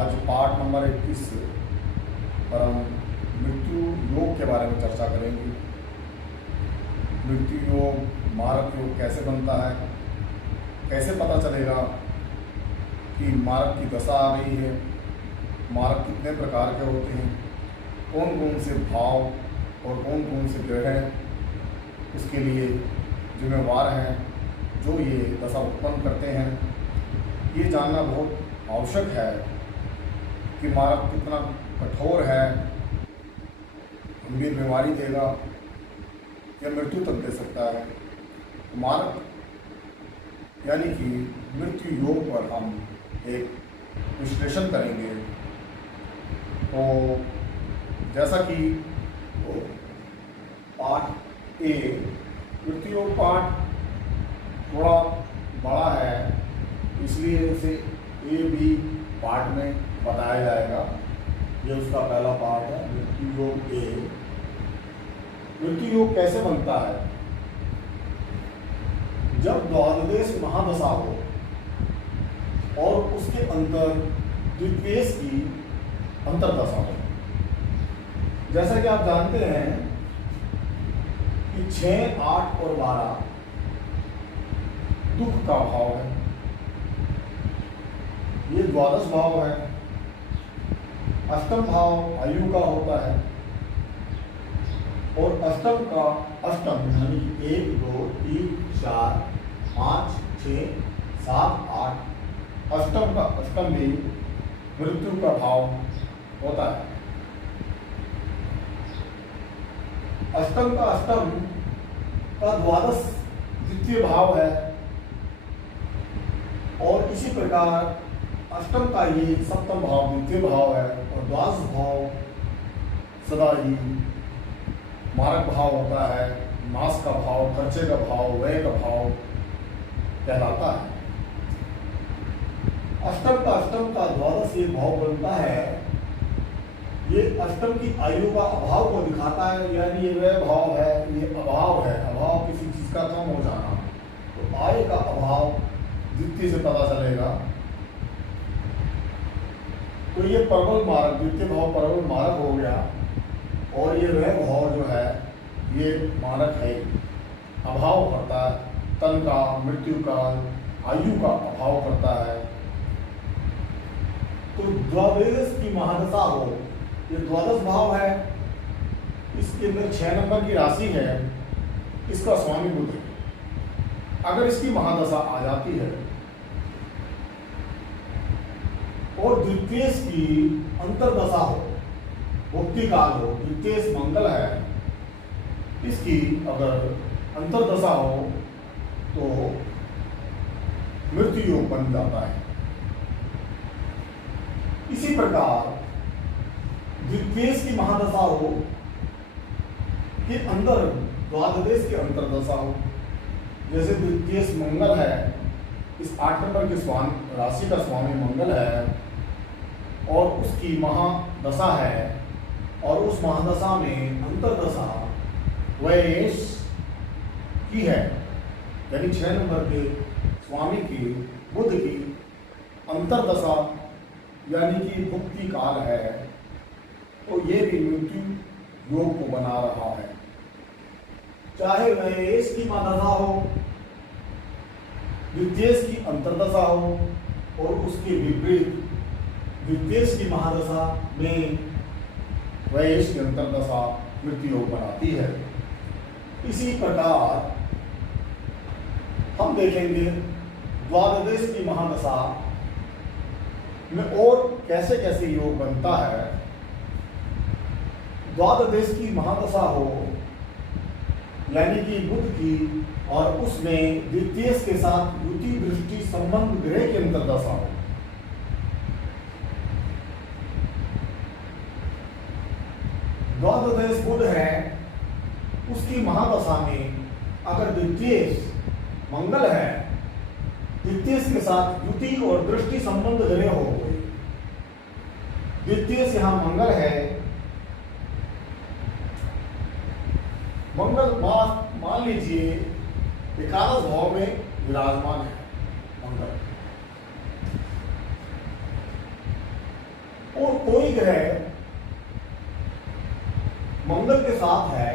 आज पाठ नंबर 21 पर हम मृत्यु योग के बारे में चर्चा करेंगे। मृत्यु योग, मारक योग कैसे बनता है, कैसे पता चलेगा कि मारक की दशा आ गई है, मारक कितने प्रकार के होते हैं, कौन कौन से भाव और कौन कौन से ग्रह इसके लिए जिम्मेवार हैं जो ये दशा उत्पन्न करते हैं। ये जानना बहुत आवश्यक है कि मारक कितना कठोर है, गंभीर बीमारी देगा या मृत्यु तक दे सकता है। मारक यानी कि मृत्यु योग पर हम एक विश्लेषण करेंगे। तो जैसा कि पाठ ए, मृत्यु योग पाठ थोड़ा बड़ा है, इसलिए इसे ए बी पार्ट में बताया जाएगा। ये उसका पहला पार्ट है, मृत्यु योग ए। मृत्यु योग कैसे बनता है? जब द्वादश महादशा हो और उसके अंतर द्वितीयेश की अंतरदशा हो। जैसा कि आप जानते हैं कि 6, 8 और 12 दुख का भाव है, ये द्वादश भाव है। अष्टम भाव आयु का होता है और अष्टम का अष्टम यानी 1, 2, 3, 4, 5, 6, 7, 8 अष्टम का अष्टम भी मृत्यु का भाव होता है। अष्टम का अष्टम का द्वादश द्वितीय भाव है और इसी प्रकार अष्टम का ये सप्तम भाव द्वितीय भाव है और द्वादश भाव सदा ही मारक भाव होता है। नाश का भाव, खर्चे का भाव, व्यय का भाव कहलाता है। अष्टम का द्वादश ये भाव बनता है, ये अष्टम की आयु का अभाव को दिखाता है, यानी ये व्यय भाव है, ये अभाव है। अभाव किसी चीज का कम हो जाना, तो आय का अभाव द्वितीय से पता चलेगा। तो ये प्रबल मारक, द्वितीय भाव प्रबल मारक हो गया और ये व्यय भाव जो है ये मारक है, अभाव करता है, तन का, मृत्यु का, आयु का अभाव करता है। तो द्वादश की महादशा हो, ये द्वादश भाव है, इसके अंदर 6 नंबर की राशि है, इसका स्वामी बुध है। अगर इसकी महादशा आ जाती है और द्वितीय की अंतरदशा हो, मुक्ति काल हो, द्वितीय मंगल है, इसकी अगर अंतरदशा हो तो मृत्यु योग बन जाता है। इसी प्रकार द्वितीय की महादशा हो के अंदर द्वादश की अंतरदशा हो, जैसे द्वितीय मंगल है, इस 8 नंबर के स्वामी राशि का स्वामी मंगल है और उसकी महादशा है और उस महादशा में अंतरदशा वैश की है, यानी 6 नंबर के स्वामी की बुध की अंतरदशा यानी कि मुक्ति काल है, तो ये भी मृत्यु योग को बना रहा है। चाहे वैश की महादशा हो, द्वितीय की अंतरदशा हो और उसके विपरीत द्वितीय की महादशा में वैश की अंतरदशा मृत्यु योग बनाती है। इसी प्रकार हम देखेंगे द्वादश की महादशा में और कैसे कैसे योग बनता है। द्वादश की महादशा हो यानी कि बुध की और उसमें द्वितीय के साथ युति दृष्टि संबंध ग्रह की अंतरदशा हो। द्वादश बुध है, उसकी महादशा में अगर द्वितीय मंगल है, द्वितीय के साथ युति और दृष्टि संबंध ग्रह हो गए। द्वितीय से यहां मंगल है, मंगल मान लीजिए एकादश भाव में विराजमान है मंगल। और कोई ग्रह मंगल के साथ है,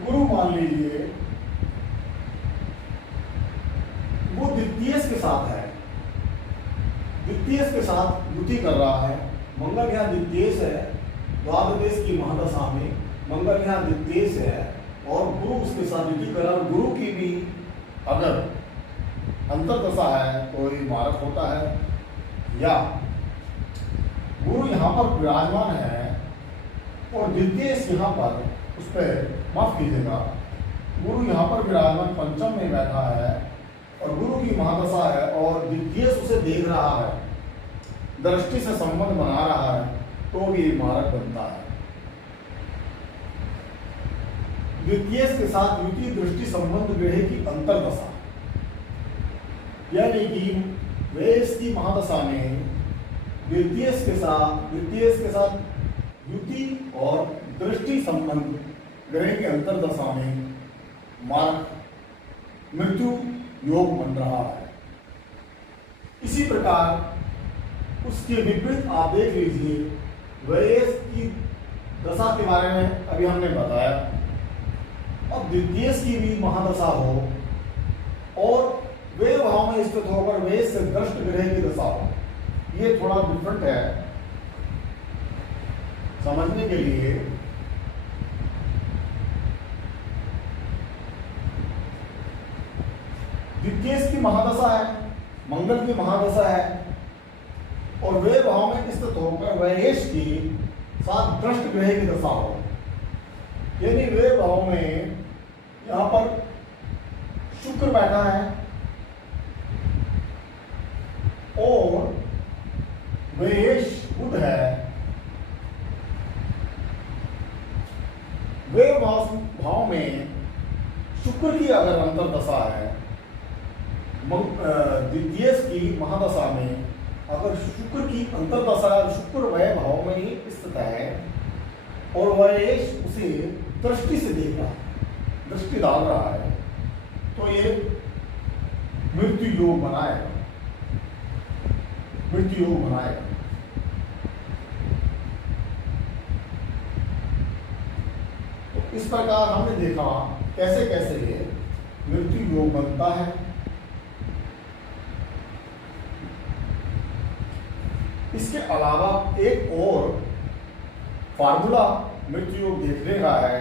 गुरु मान लीजिए वो द्वितीय के साथ है, द्वितीय के साथ युति कर रहा है। मंगल यहाँ द्वितीय है, द्वादश की महादशा में मंगल यहाँ द्वितीय है और गुरु उसके साथ युति कर रहा है। गुरु की भी अगर अंतर्दशा है तो ये मारक होता है, या गुरु यहाँ पर विराजमान है और द्वितीय यहाँ पर, उस पर माफ कीजिएगा, गुरु यहाँ पर विराजमान पंचम में बैठा है और गुरु की महादशा है और द्वितीय उसे देख रहा है, दृष्टि से संबंध बना रहा है, तो भी मारक बनता है। द्वितीय के साथ युति दृष्टि संबंध ग्रह की अंतर्दशा, यानी कि वेश की महादशा में द्वितीय के साथ युति और दृष्टि संबंध ग्रह की अंतर्दशा में मार्ग मृत्यु योग बन रहा है। इसी प्रकार उसके विपरीत आप देख लीजिए, वेश की दशा के बारे में अभी हमने बताया। अब द्वितीय की भी महादशा हो और वे भाव में स्थित होकर वेश से दृष्ट ग्रह की दशा हो, ये थोड़ा डिफरेंट है समझने के लिए। द्वितीय की महादशा है, मंगल की महादशा है और वे भाव में स्थित होकर वेश की साथ दृष्ट ग्रह की दशा हो, यानी वे भाव में यहां पर शुक्र बैठा है और वेश बुध है। वे भाव में शुक्र की अगर अंतर्दशा है, द्वितीय की महादशा में अगर शुक्र की अंतर्दशा है, शुक्र वह भाव में ही स्थित है और वेश उसे दृष्टि से देख रहा है, दृष्टि डाल रहा है, तो ये मृत्यु योग बनाएगा, मृत्यु योग बनाएगा। तो इस प्रकार हमने देखा कैसे कैसे ये मृत्यु योग बनता है। इसके अलावा एक और फार्मूला मृत्यु योग देखने का है।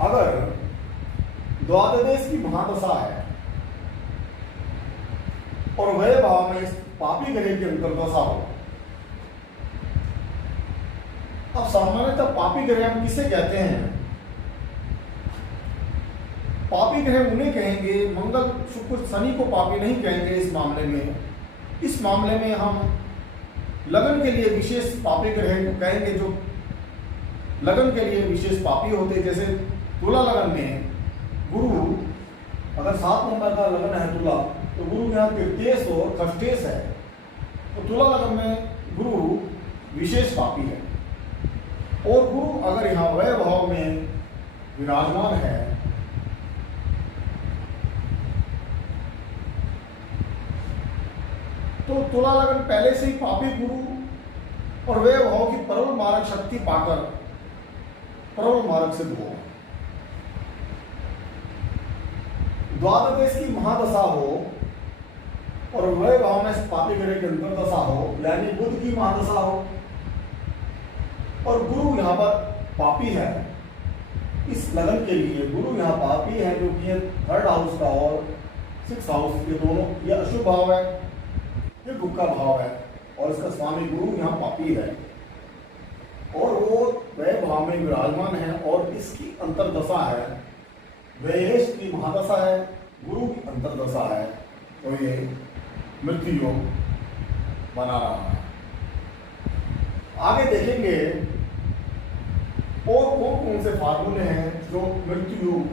अगर द्वादश की महादशा है और वह भाव में पापी ग्रह की अंतर्दशा हो, अब सामान्यतः पापी ग्रह हम किसे कहते हैं? पापी ग्रह उन्हें कहेंगे, मंगल शुक्र शनि को पापी नहीं कहेंगे। इस मामले में हम लगन के लिए विशेष पापी ग्रह को कहेंगे, जो लगन के लिए विशेष पापी होते हैं। जैसे तुला लगन में गुरु अगर 7 नंबर का लगन है तुला, तो गुरु यहाँ तृतीय और खष्टेश है, तो तुला लगन में गुरु विशेष पापी है। और गुरु अगर यहाँ वह भाव में विराजमान है, तो तुला लगन पहले से ही पापी गुरु और वे भाव की प्रबल मारक शक्ति पाकर प्रबल मारक सिद्ध हो। द्वादश की महादशा हो और वह भाव में पापी ग्रह की अंतर्दशा हो, यानी बुध की महादशा हो और गुरु यहाँ पर पापी है। इस लगन के लिए गुरु यहाँ पापी है, क्योंकि ये 3rd हाउस का और 6th हाउस के दोनों, ये अशुभ भाव है, ये दुख का भाव है और इसका स्वामी गुरु यहाँ पापी है और वो वह भाव में विराजमान है और इसकी अंतर्दशा है, वेश की महादशा है, गुरु की अंतर्दशा है, तो ये मृत्यु योग बना रहा है। आगे देखेंगे और कौन कौन से फार्मूले हैं जो मृत्यु योग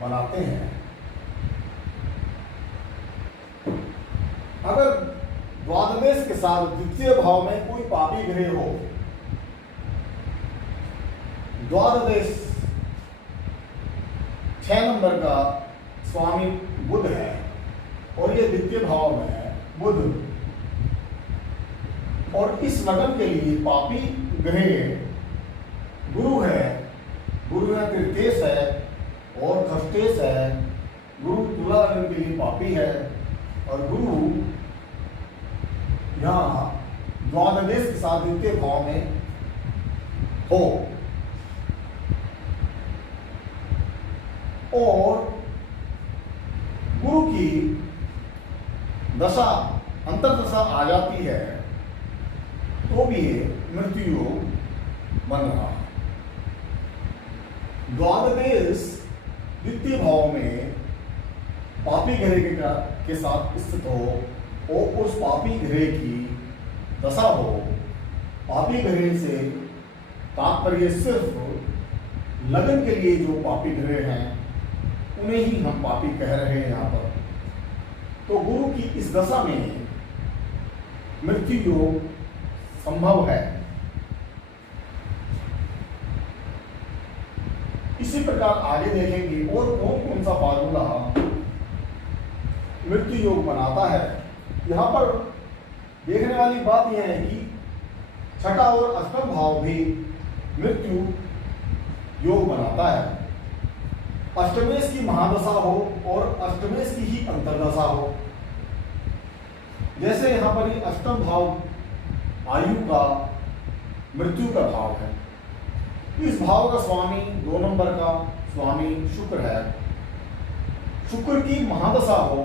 बनाते हैं। अगर द्वादश के साथ द्वितीय भाव में कोई पापी ग्रह हो, द्वादश 6 नंबर का स्वामी बुध है और ये द्वितीय भाव में है, बुध, और इस लगन के लिए पापी ग्रह गुरु है। गुरु है तृतीयेश है और खष्टेश है। गुरु तुला लगन के लिए पापी है और गुरु यहाँ द्वादश के साथ द्वितीय भाव में हो, और गुरु की दशा अंतर्दशा आ जाती है तो भी ये मृत्यु योग बन रहा है। द्वादश द्वितीय भाव में पापी ग्रह के साथ स्थित हो और उस पापी ग्रह की दशा हो। पापी ग्रह से तात्पर्य सिर्फ लगन के लिए जो पापी ग्रह हैं उन्हें ही हम पापी कह रहे हैं यहाँ पर। तो गुरु की इस दशा में मृत्यु योग संभव है। इसी प्रकार आगे देखेंगे और कौन कौन सा फार्मूला मृत्यु योग बनाता है। यहां पर देखने वाली बात यह है कि छठा और अष्टम भाव भी मृत्यु योग बनाता है। अष्टमेश की महादशा हो और अष्टमेश की ही अंतर्दशा हो। जैसे यहां पर ही अष्टम भाव आयु का मृत्यु का भाव है। इस भाव का स्वामी 2 नंबर का स्वामी शुक्र है। शुक्र की महादशा हो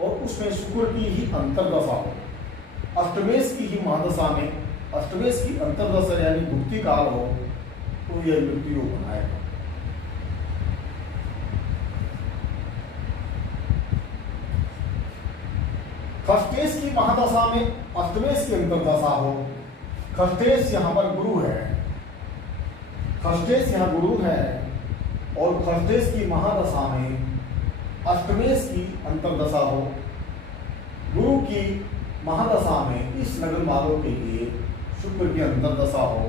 और उसमें शुक्र की ही अंतर्दशा हो। अष्टमेश की ही महादशा में अष्टमेश की अंतर्दशा यानी भुक्ति काल हो तो यह मृत्यु बनाएगा। खष्टेश की महादशा में अष्टमेश की अंतर्दशा हो। खष्टेश यहां पर गुरु है। खष्टेश यहां गुरु है और खष्टेश की महादशा में अष्टमेश की अंतर्दशा हो। गुरु की महादशा में इस लगन वालों के लिए शुक्र की अंतर्दशा हो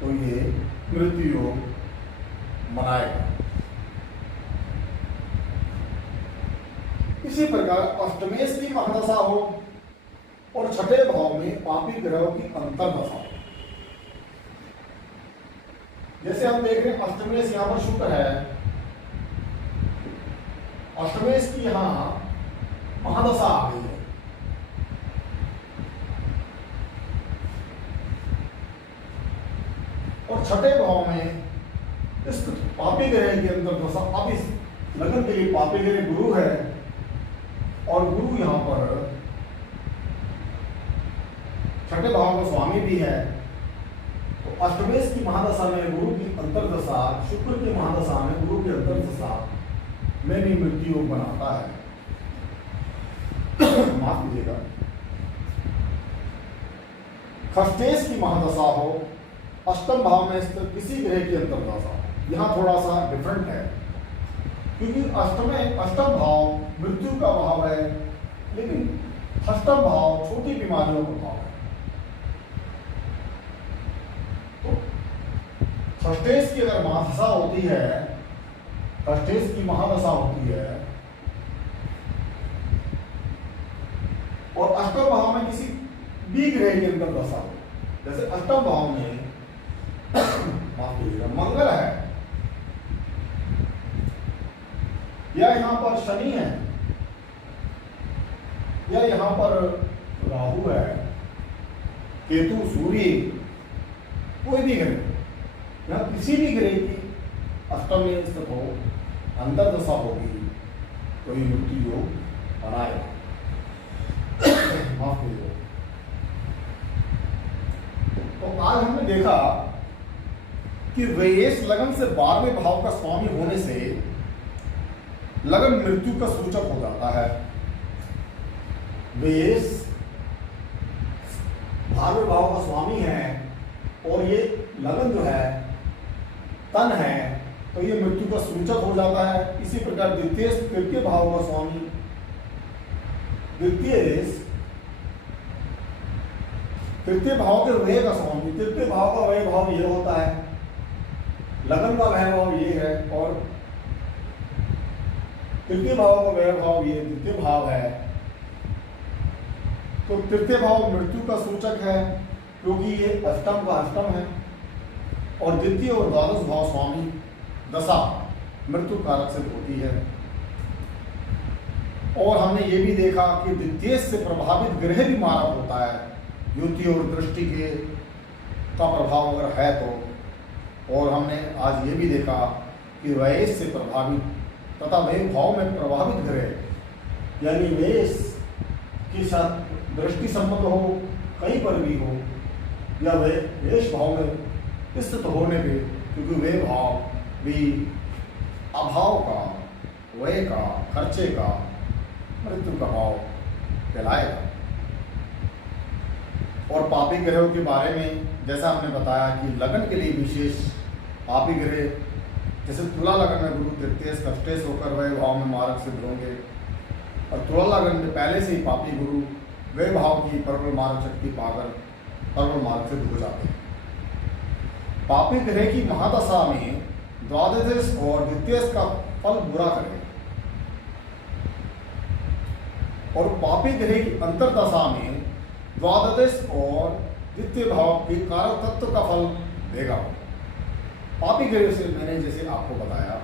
तो ये मृत्यु योग मनाएगा। इसी प्रकार अष्टमेश की महादशा हो और छठे भाव में पापी ग्रहों की अंतर्दशा हो। जैसे हम देख रहे हैं अष्टमेश यहां पर शुक्र है। अष्टमेश की यहां महादशा आ गई है। और छठे भाव में इस पापी ग्रह के अंदर दशा। अब इस लगन के लिए पापी ग्रह गुरु है और गुरु यहां पर छठे भाव का स्वामी भी है। तो अष्टमेश की महादशा में गुरु की अंतर्दशा, शुक्र की महादशा में गुरु की अंतर्दशा में भी मृत्यु योग बनाता है। माफ कीजिएगा। खष्टेश की महादशा हो, अष्टम भाव में स्थित किसी ग्रह की अंतर्दशा, यहां थोड़ा सा डिफरेंट है क्योंकि अष्टम भाव मृत्यु का भाव है, लेकिन अष्टम भाव छोटी बीमारियों का भाव है। तो खष्टेश की अगर महादशा होती है, खष्टेश की महादशा होती है और अष्टम भाव में किसी बी ग्रह के अंदर दशा हो, जैसे अष्टम भाव में माफ कीजिएगा मंगल है या यहां पर शनि है या यहां पर राहु है, केतु, सूर्य, कोई भी ग्रह, यहां किसी भी ग्रह की अष्टम में स्थित हो, अंतर्दशा होगी तो ये मृत्यु योग बनाएगा। माफ कीजिएगा। तो आज हमने देखा कि व्ययेश लगन से 12वें भाव का स्वामी होने से लगन मृत्यु का सूचक हो जाता है। व्ययेश 12वें भाव का स्वामी है और ये लगन जो है तन है तो ये मृत्यु का सूचक हो जाता है। इसी प्रकार तृतीय भाव का स्वामी, तृतीय भाव के व्यय का स्वामी, तृतीय भाव का व्यय भाव ये होता है, लगन का व्यय भाव ये है और तृतीय भाव का व्यय भाव ये द्वितीय भाव है। तो तृतीय भाव मृत्यु का सूचक है, क्योंकि ये अष्टम का अष्टम है। और द्वितीय और द्वादश भाव स्वामी दशा मृत्यु कारक सिद्ध होती है। और हमने ये भी देखा कि द्वितीय से प्रभावित ग्रह भी मारक होता है, युति और दृष्टि के का प्रभाव अगर है तो। और हमने आज ये भी देखा कि वयस से प्रभावित तथा वे भाव में प्रभावित ग्रह यानी वेश के साथ दृष्टि संबंध हो, कहीं पर भी हो, या वे वेश भाव में स्थित होने पे, क्योंकि वे भाव भी अभाव का, व्यय का, खर्चे का, मृत्यु का भाव कहलाएगा। और पापी ग्रहों के बारे में जैसा हमने बताया कि लगन के लिए विशेष पापी ग्रह, जैसे तुला लगन में गुरु तृतीय कष्टेश होकर वह भाव में मारक सिद्ध होंगे, और तुला लगन में पहले से ही पापी गुरु वे भाव की प्रबल मारक शक्ति पाकर प्रबल मारक सिद्ध हो जाते हैं। पापी ग्रह की महादशा में द्वादश और द्वितीय का फल बुरा करे, और पापी ग्रह की अंतरदशा में द्वादश और द्वितीय भाव के कारक तत्व का फल देगा। पापी ग्रह से मैंने जैसे आपको बताया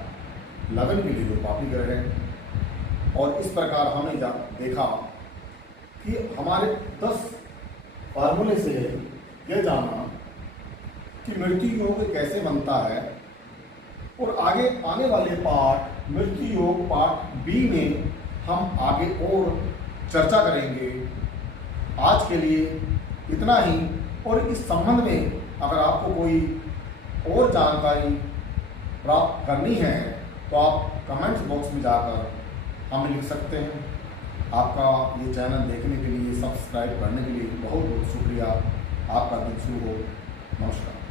लगन के लिए जो पापी ग्रह है, और इस प्रकार हमने देखा कि हमारे 10 फार्मूले से यह जाना कि मृत्यु योग कैसे बनता है। और आगे आने वाले पार्ट मृत्यु योग पार्ट बी में हम आगे और चर्चा करेंगे। आज के लिए इतना ही। और इस संबंध में अगर आपको कोई और जानकारी प्राप्त करनी है तो आप कमेंट्स बॉक्स में जाकर हमें लिख सकते हैं। आपका ये चैनल देखने के लिए, सब्सक्राइब करने के लिए बहुत बहुत शुक्रिया। आपका दिन शुभ हो। नमस्कार।